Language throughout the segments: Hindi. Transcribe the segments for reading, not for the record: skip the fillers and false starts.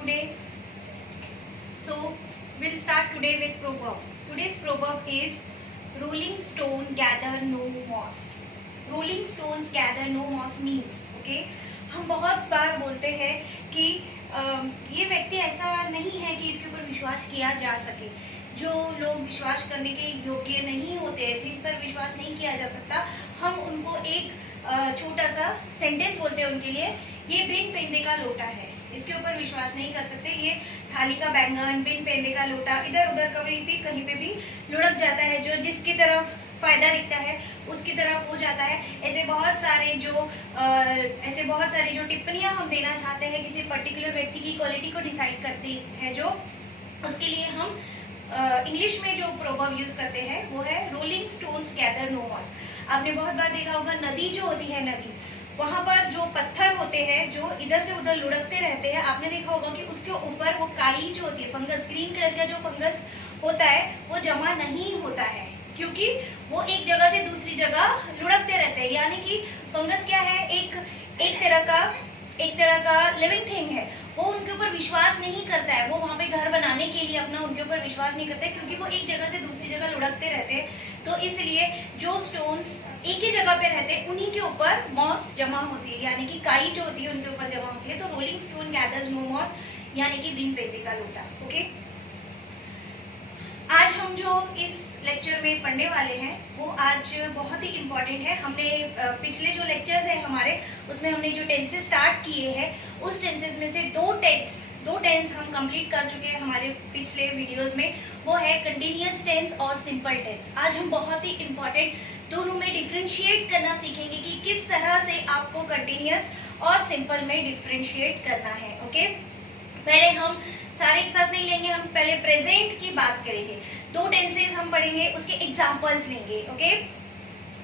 today. So we'll start today with proverb. Today's proverb is rolling stone gather no moss. Rolling stones gather no moss means, okay, हम बहुत बार बोलते हैं कि ये व्यक्ति ऐसा नहीं है कि इसके ऊपर विश्वास किया जा सके. जो लोग विश्वास करने के योग्य नहीं होते हैं, जिन पर विश्वास नहीं किया जा सकता, हम उनको एक छोटा सा सेंटेंस बोलते हैं उनके लिए. ये बिन पेंदे का लोटा है, इसके ऊपर विश्वास नहीं कर सकते. ये थाली का बैंगन, बिन पेंदे का लोटा, इधर उधर कहीं पे भी लुढ़क जाता है. जो जिसकी तरफ फायदा दिखता है उसकी तरफ हो जाता है. ऐसे बहुत सारे जो टिप्पणियां हम देना चाहते हैं किसी पर्टिकुलर व्यक्ति की क्वालिटी को डिसाइड करती है, जो उसके लिए हम इंग्लिश में जो प्रोवर्ब यूज करते हैं वो है rolling stones gather no moss. आपने बहुत बार देखा होगा, नदी जो होती है, नदी वहां पर जो पत्थर होते हैं जो इधर से उधर लुढ़कते रहते हैं, आपने देखा होगा कि उसके ऊपर वो काई जो होती है, फंगस, ग्रीन कलर का जो फंगस होता है वो जमा नहीं होता है, क्योंकि वो एक जगह से दूसरी जगह लुढ़कते रहते हैं. यानी कि फंगस क्या है, एक तरह का लिविंग थिंग है. वो उनके ऊपर विश्वास नहीं करता है, वो वहां पे घर बनाने के लिए अपना उनके ऊपर विश्वास नहीं करते, क्योंकि वो एक जगह से दूसरी जगह लुढ़कते रहते हैं. तो इसलिए जो स्टोन्स एक ही जगह पे रहते हैं उन्हीं के ऊपर मॉस जमा होती है, यानी कि काई जो होती है उनके ऊपर जमा होती है. तो rolling stone gathers no moss, यानी कि बिन पेंदे का लोटा. ओके, आज हम जो इस लेक्चर में पढ़ने वाले हैं वो आज बहुत ही इम्पोर्टेंट है. हमने पिछले जो लेक्चर्स हैं हमारे, उसमें हमने जो टेंसेस स्टार्ट किए हैं, उस टेंसेस में से दो टेंस हम कंप्लीट कर चुके हैं हमारे पिछले वीडियोस में. वो है कंटिन्यूअस टेंस और सिंपल टेंस. आज हम बहुत ही इम्पोर्टेंट दोनों में डिफ्रेंशिएट करना सीखेंगे कि किस तरह से आपको कंटिन्यूअस और सिंपल में डिफ्रेंशिएट करना है. ओके, पहले हम सारे एक साथ नहीं लेंगे, हम पहले प्रेजेंट की बात करेंगे. दो टेंसेस हम पढ़ेंगे, उसके एग्जांपल्स लेंगे. ओके,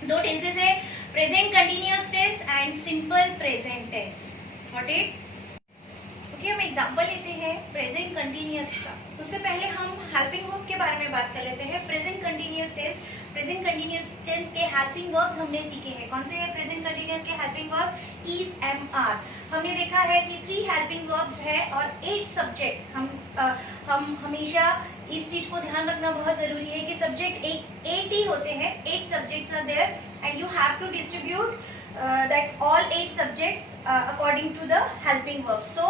दो टेंसेस है, present continuous tense and simple present tense. Got it? Okay, हम एग्जांपल लेते हैं प्रेजेंट कंटिन्यूअस का. उससे पहले हम हेल्पिंग वर्ब के बारे में बात कर लेते हैं. प्रेजेंट कंटिन्यूअस टेंस के हेल्पिंग वर्ब्स हमने सीखे हैं. कौन से हैं प्रेजेंट कंटिन्यूअस के helping verb? Is, am, are. हमने देखा है कि 3 हेल्पिंग वर्ब्स है और 8 सब्जेक्ट्स. हम हमेशा इस चीज को ध्यान रखना बहुत जरूरी है कि सब्जेक्ट 8 ही होते हैं. 8 subjects are there and you have to distribute that all 8 subjects according to the helping verbs. So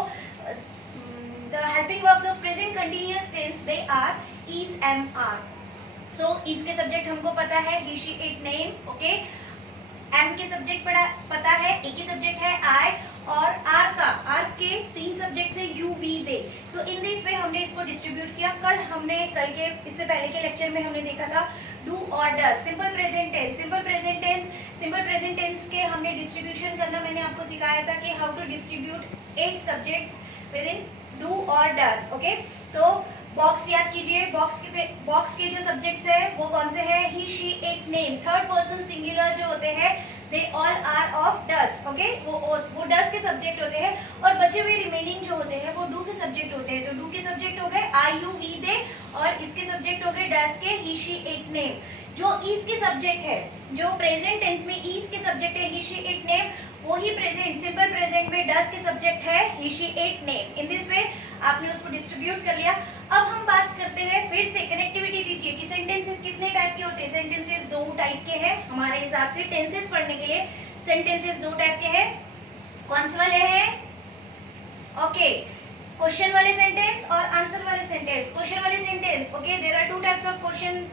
the helping verbs of present continuous tense, they are is, am, are. So is के सब्जेक्ट हमको पता है he, she, it, name. Okay, am के सब्जेक्ट पता है, एक ही सब्जेक्ट है I, और R के 3 सब्जेक्ट है you, we, they. So in this way हमने इसको डिस्ट्रीब्यूट किया. इससे पहले के लेक्चर में हमने देखा था डू और डज. सिंपल प्रेजेंट टेंस के हमने डिस्ट्रीब्यूशन करना मैंने आपको सिखाया था कि how to distribute 8 subjects within do और डज. ओके, तो बॉक्स याद कीजिए. बॉक्स के जो सब्जेक्ट्स है वो कौन से हैं? He, she, it, name. Third person singular जो होते हैं they all are of does. Okay, वो does के सब्जेक्ट होते हैं, और बचे हुए रिमेनिंग जो होते हैं वो do के सब्जेक्ट होते हैं. तो do के सब्जेक्ट हो गए I, you, we, they, और इसके सब्जेक्ट हो गए does के he, she, it, name. जो is के सब्जेक्ट है, जो प्रेजेंट टेंस में is के सब्जेक्ट है he, she, it, name, वही प्रेजेंट सिंपल प्रेजेंट में does के सब्जेक्ट है he, she, it, name. In this वे आपने उसको डिस्ट्रीब्यूट कर लिया. अब हम बात करते हैं, फिर से कनेक्टिविटी दीजिए कि सेंटेंसेस कितने टाइप के होते हैं. सेंटेंसेस 2 टाइप के हैं हमारे हिसाब से. टेंसेस पढ़ने के लिए सेंटेंसेस 2 टाइप के हैं. कौन से वाले हैं? ओके, क्वेश्चन वाले सेंटेंस और आंसर वाले सेंटेंस. क्वेश्चन वाले sentence, okay, there are 2 types of question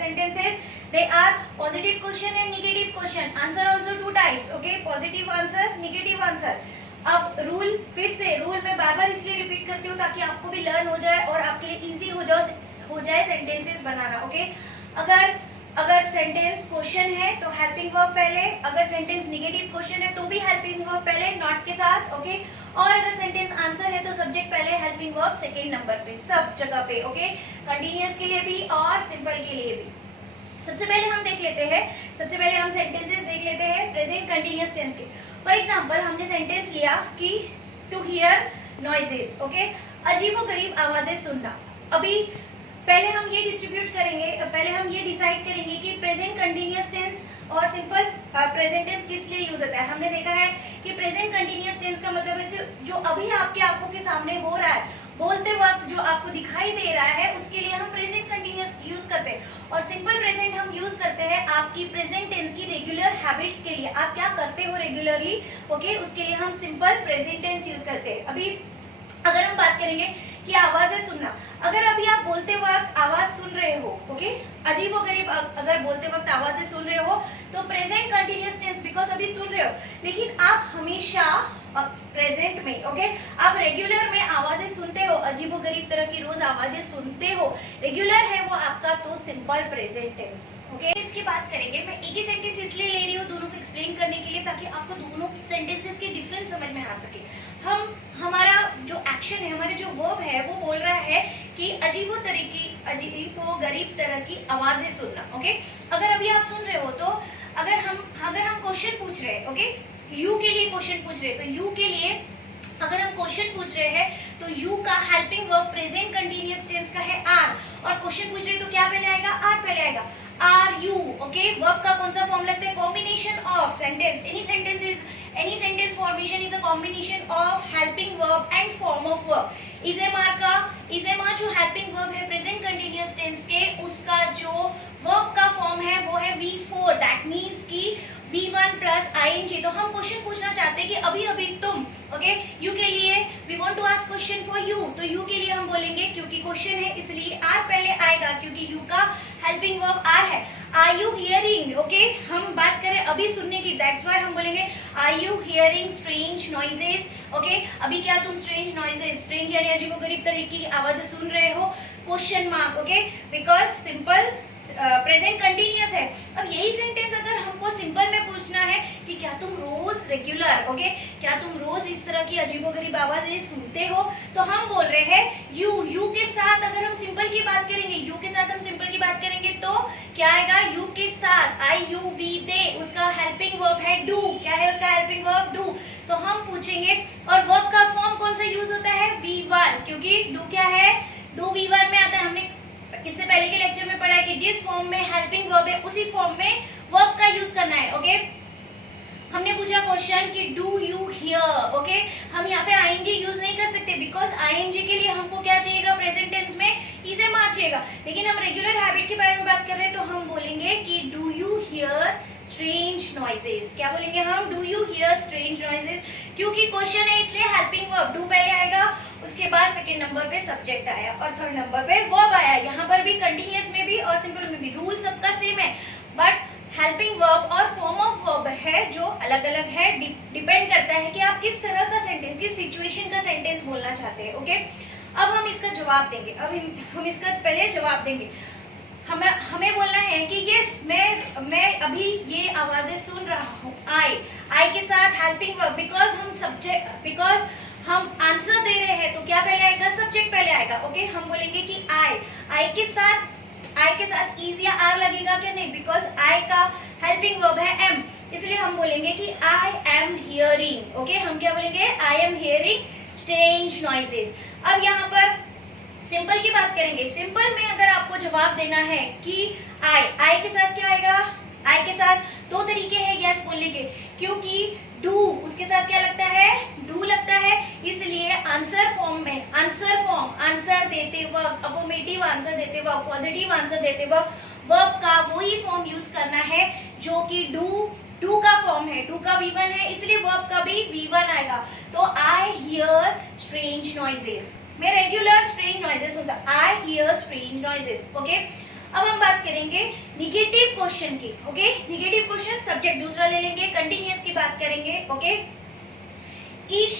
sentences. They are positive question and negative question. Answer also 2 types. Okay, positive answer, negative answer. अब रूल, फिर से रूल मैं बार बार इसलिए रिपीट करती हूँ ताकि आपको भी लर्न हो जाए और आपके लिए इजी हो जाए सेंटेंसेस बनाना. ओके, अगर सेंटेंस क्वेश्चन है तो हेल्पिंग वर्ब पहले, अगर सेंटेंस नेगेटिव क्वेश्चन है तो भी हेल्पिंग वर्ब पहले नॉट के साथ. ओके, और अगर सेंटेंस आंसर है तो सब्जेक्ट पहले, हेल्पिंग वर्ब सेकंड नंबर पे, सब जगह पे. ओके, कंटिन्यूअस के लिए भी और सिंपल के लिए भी. सबसे पहले हम सेंटेंसेस देख लेते हैं प्रेजेंट कंटिन्यूअस टेंस के. फॉर एग्जांपल हमने सेंटेंस लिया कि टू हियर नॉइजेस. ओके, अजीबोगरीब आवाजें सुनना. अभी पहले हम ये डिस्ट्रीब्यूट करेंगे, पहले हम ये डिसाइड करेंगे कि प्रेजेंट कंटिन्यूअस टेंस और सिंपल प्रेजेंट टेंस किस लिए यूज होता है? हमने देखा है कि प्रेजेंट कंटिन्यूअस टेंस का मतलब है जो अभी आपके आंखों के सामने हो रहा है, बोलते वक्त जो आपको दिखाई दे रहा है, उसके लिए हम प्रेजेंट कंटिन्यूअस यूज करते हैं। और सिंपल प्रेजेंट हम यूज करते हैं आपकी प्रेजेंट टेंस की रेगुलर हैबिट्स के लिए। आप क्या करते हो रेगुलरली, ओके, उसके लिए हम सिंपल प्रेजेंट टेंस यूज करते हैं। अभी अगर हम बात करेंगे कि आवाजें सुनना, अगर अभी आप बोलते वक्त आवाज सुन रहे हो, ओके, अजीबोगरीब अगर बोलते वक्त आवाजें सुन रहे हो तो प्रेजेंट कंटिन्यूअस टेंस, बिकॉज अभी सुन रहे हो, लेकिन आप हमेशा प्रेजेंट में, ओके, आप रेगुलर में आवाजें सुनते हो, अजीबोगरीब तरह की रोज आवाजें सुनते हो, रेगुलर है वो आपका, तो सिंपल प्रेजेंट टेंस, ओके। इसकी बात करेंगे, मैं एक ही सेंटेंस इसलिए ले रही हूँ दोनों को एक्सप्लेन करने के लिए ताकि आपको दोनों सेंटेंसेस के डिफरेंस समझ में आ सके। हमारा जो एक्शन है, हमारे जो वर्ब है, वो बोल रहा है कि अजीबोगरीब तरह की आवाजें सुनना, ओके। अगर अभी आप सुन रहे हो तो अगर हम क्वेश्चन पूछ रहे हैं, ओके, यू के लिए क्वेश्चन पूछ रहे हैं, तो यू के लिए अगर हम क्वेश्चन पूछ रहे हैं तो यू का helping verb present continuous tense का है आर, और क्वेश्चन पूछ रहे हैं तो क्या पहले आएगा? आर पहले आएगा। Are you, okay. वर्ब का कौन सा फॉर्म लगता है? Combination of sentence. Any sentence formation is a combination of helping verb and form of verb. Is am are जो हेल्पिंग वर्ब है प्रेजेंट कंटिन्यूअस टेंस के, उसका जो वर्ब का फॉर्म है वो है V4, दैट मींस की V1 प्लस ing। तो हम क्वेश्चन पूछना चाहते हैं कि अभी तुम, ओके, यू के लिए we want to ask question for you, तो यू के लिए हम बोलेंगे, क्योंकि क्वेश्चन है इसलिए आर पहले आएगा, क्योंकि यू का हेल्पिंग वर्ब आर है। आर यू हियरिंग, ओके, हम बात करें अभी सुनने की, दैट्स व्हाई हम बोलेंगे are you hearing strange noises, okay. अभी क्या तुम स्ट्रेंज नॉइजेस, स्ट्रेंज यानी अजीबोगरीब तरह की आवाजें सुन रहे हो? Question mark, okay, because simple present continuous है। अब यही सेंटेंस अगर हमको सिंपल में पूछना है कि क्या तुम रोज रेगुलर, ओके, क्या तुम रोज इस तरह की अजीबोगरीब आवाजें सुनते हो, तो हम बोल रहे हैं यू के साथ अगर हम सिंपल की बात करेंगे, यू के साथ हम सिंपल की बात करेंगे तो क्या आएगा? यू के साथ आई यू वी दे, उसका हेल्पिंग वर्ब है डू। क्या है उसका हेल्पिंग वर्ब? डू। तो हम पूछेंगे, और वर्ब का फॉर्म कौन सा यूज होता है? V1, क्योंकि डू क्या है? डू V1 में आता है। हमने इससे पहले के लेक्चर में पढ़ा है कि जिस फॉर्म में हेल्पिंग वर्ब है उसी फॉर्म में वर्ब का यूज करना है, ओके। हमने पूछा क्वेश्चन कि डू यू हियर, ओके, हम यहाँ पे आईएनजी यूज नहीं कर सकते, बिकॉज आईएनजी के लिए हमको क्या चाहिएगा? प्रेजेंट टेंस में इजेमार चाहिएगा। लेकिन हम रेगुलर हैबिट के बारे में बात कर रहे हैं तो हम बोलेंगे कि do you here strange noises. क्या बोलेंगे हम? Do you here strange noises, क्योंकि क्वेश्चन है इसलिए हेल्पिंग वर्ब डू पहले आएगा, उसके बाद सेकंड नंबर पे सब्जेक्ट आया और थर्ड नंबर पे वर्ब आया। यहाँ पर भी कंटिन्यूअस में भी और सिंपल में भी रूल सबका सेम है, बट हेल्पिंग वर्ब और फॉर्म ऑफ वर्ब है जो अलग अलग है। डिपेंड करता है कि आप किस तरह का सेंटेंस, किस सिचुएशन का सेंटेंस बोलना चाहते हैं, ओके। अब हम इसका जवाब देंगे, अब हम इसका पहले जवाब देंगे। हमें बोलना है कि यस, मैं अभी ये आवाजें सुन रहा हूँ। आई के साथ हेल्पिंग वर्ब, बिकॉज हम आंसर दे रहे हैं तो क्या पहले आएगा? सब्जेक्ट पहले आएगा, ओके। हम बोलेंगे कि आई के साथ इज या आर लगेगा क्या? नहीं, बिकॉज आई का हेल्पिंग वर्ब है एम, इसलिए हम बोलेंगे कि आई एम हियरिंग, ओके। हम क्या बोलेंगे? I am hearing strange noises. अब यहाँ पर सिंपल की बात करेंगे। सिंपल में अगर आपको जवाब देना है कि आई के साथ क्या आएगा? आई के साथ दो तरीके हैं यस बोलने के, क्योंकि डू उसके साथ क्या लगता है? डू लगता है, इसलिए आंसर देते वक्त, अफर्मेटिव आंसर देते वक्त, पॉजिटिव आंसर देते वक्त वर्ब का वही फॉर्म यूज करना है जो कि डू का फॉर्म है। डू का V1 है, इसलिए वर्ब का भी V1 आएगा। तो आई हियर स्ट्रेंज नॉइजेस, मैं रेगुलर स्ट्रेंज नॉइजेस होता, I hear strange noises, okay. अब हम बात करेंगे निगेटिव क्वेश्चन की, ओके। निगेटिव क्वेश्चन सब्जेक्ट दूसरा ले लेंगे, कंटिन्यूअस की बात करेंगे, ओके। इज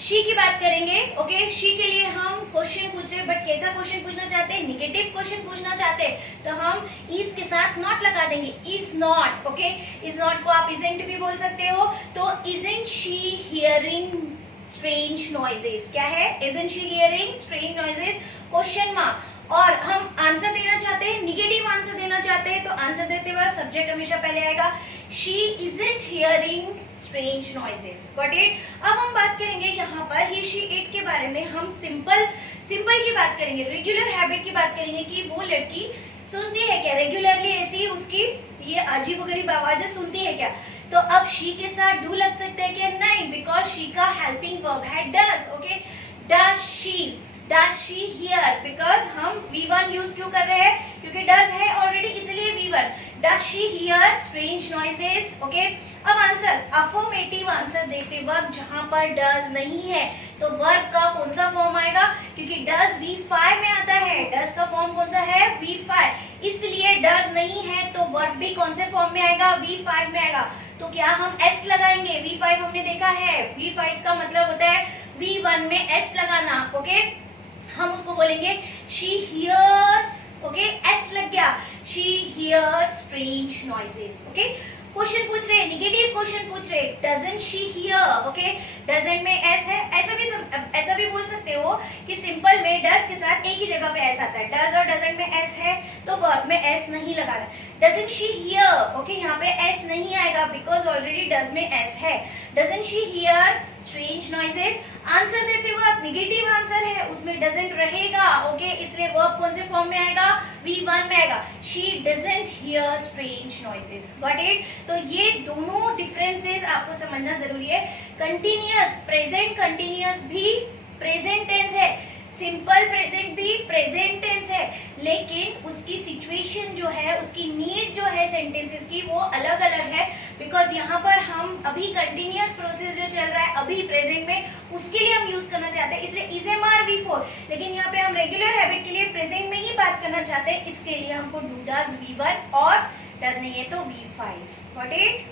शी की बात करेंगे, ओके। शी के लिए हम क्वेश्चन पूछ रहे हैं, बट कैसा क्वेश्चन पूछना चाहते हैं? निगेटिव क्वेश्चन पूछना चाहते हैं, तो हम इज के साथ नॉट लगा देंगे, is not, okay. Is not को आप इजंट भी बोल सकते हो, तो isn't she hearing strange noises. क्या है? Isn't she hearing strange noises, question mark. और हम आंसर देना चाहते हैं, निगेटिव आंसर देना चाहते हैं, तो आंसर देते वक्त सब्जेक्ट हमेशा पहले आएगा, she isn't hearing strange noises, got it. अब हम बात करेंगे यहाँ पर ही शी इट के बारे में। हम सिंपल की बात करेंगे, रेगुलर हैबिट की बात करेंगे कि वो लड़की सुनती है क्या? रेगुलरली ऐसी उसकी ये अजीबोगरीब आवाजें सुनती है क्या? तो अब शी के साथ डू लग सकता है क्या? नहीं, बिकॉज शी का हेल्पिंग वर्ब है does. Okay, does she here, because हम V1 यूज क्यों कर रहे हैं? क्योंकि डज है ऑलरेडी, इसलिए V1. Does she here strange noises? Okay, अब आंसर, अफर्मेटिव आंसर देते वक्त जहां पर डज नहीं है तो वर्ब का कौन सा फॉर्म आएगा? क्योंकि डज V5 में आता है. डज का फॉर्म कौन सा है? V5. इसलिए डज नहीं है तो वर्ब भी कौन से फॉर्म में आएगा? V5 में आएगा. तो क्या हम S लगाएंगे? V5 हमने देखा है, V5 का मतलब होता है V1 में S लगाना. ओके, हम उसको बोलेंगे she hears. ओके, S लग गया, she hears strange noises. Okay, question पूछ रहे, निगेटिव क्वेश्चन पूछ रहे, doesn't she hear? Okay, doesn't में S है, ऐसा भी बोल सकते हो कि सिंपल में does के साथ एक ही जगह पे S आता है. does और doesn't में S है तो वर्ब में S नहीं लगाना. doesn't she hear? ओके, यहाँ पे S नहीं आएगा बिकॉज ऑलरेडी does में S है. doesn't she hear strange noises? Answer देते वक्त निगेटिव आंसर है, उसमें doesn't रहेगा. ओके, इसलिए वर्ब कौन से फॉर्म में आएगा? V1 में आएगा. she doesn't hear strange noises. Got it? तो ये दोनों डिफरेंसेस आपको समझना जरूरी है. कंटिन्यूअस, प्रेजेंट कंटिन्यूअस भी प्रेजेंट टेंस है, सिंपल प्रेजेंट भी प्रेजेंट टेंस है, लेकिन उसकी सिचुएशन जो है, उसकी नीड जो है सेंटेंसेस की, वो अलग अलग है. बिकॉज यहाँ पर हम अभी कंटिन्यूअस प्रोसेस जो चल रहा है अभी प्रेजेंट में, उसके लिए हम यूज करना चाहते हैं, इसलिए इज एम आर V4. लेकिन यहाँ पे हम रेगुलर हैबिट के लिए प्रेजेंट में ही बात करना चाहते हैं, इसके लिए हमको डू डज V1 और डज नहीं है तो V5. Got it?